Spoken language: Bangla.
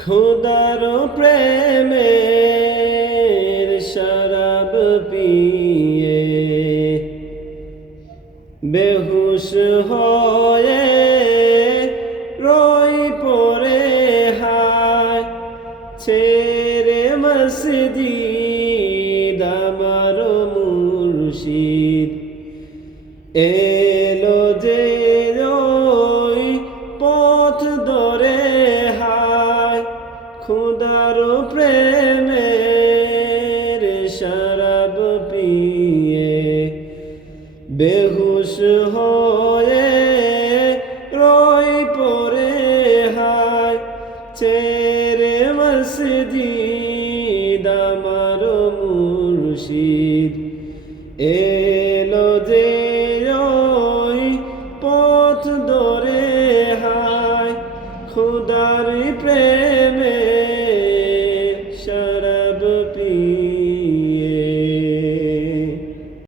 খুদার প্রেমের শরাব পিয়ে বেহুশ হয়ে রই পরে হায়, ছেড়ে মসজিদ আমার মুর্শিদ। এলো যে খুদার প্রেমের শরাব পিয়ে বেহুশ হয়ে রই পরে হায়। ছেড়ে মসজিদ আমার মুর্শিদ। এলো যে পথ ধরে হায়। খুদার প্রেমে टी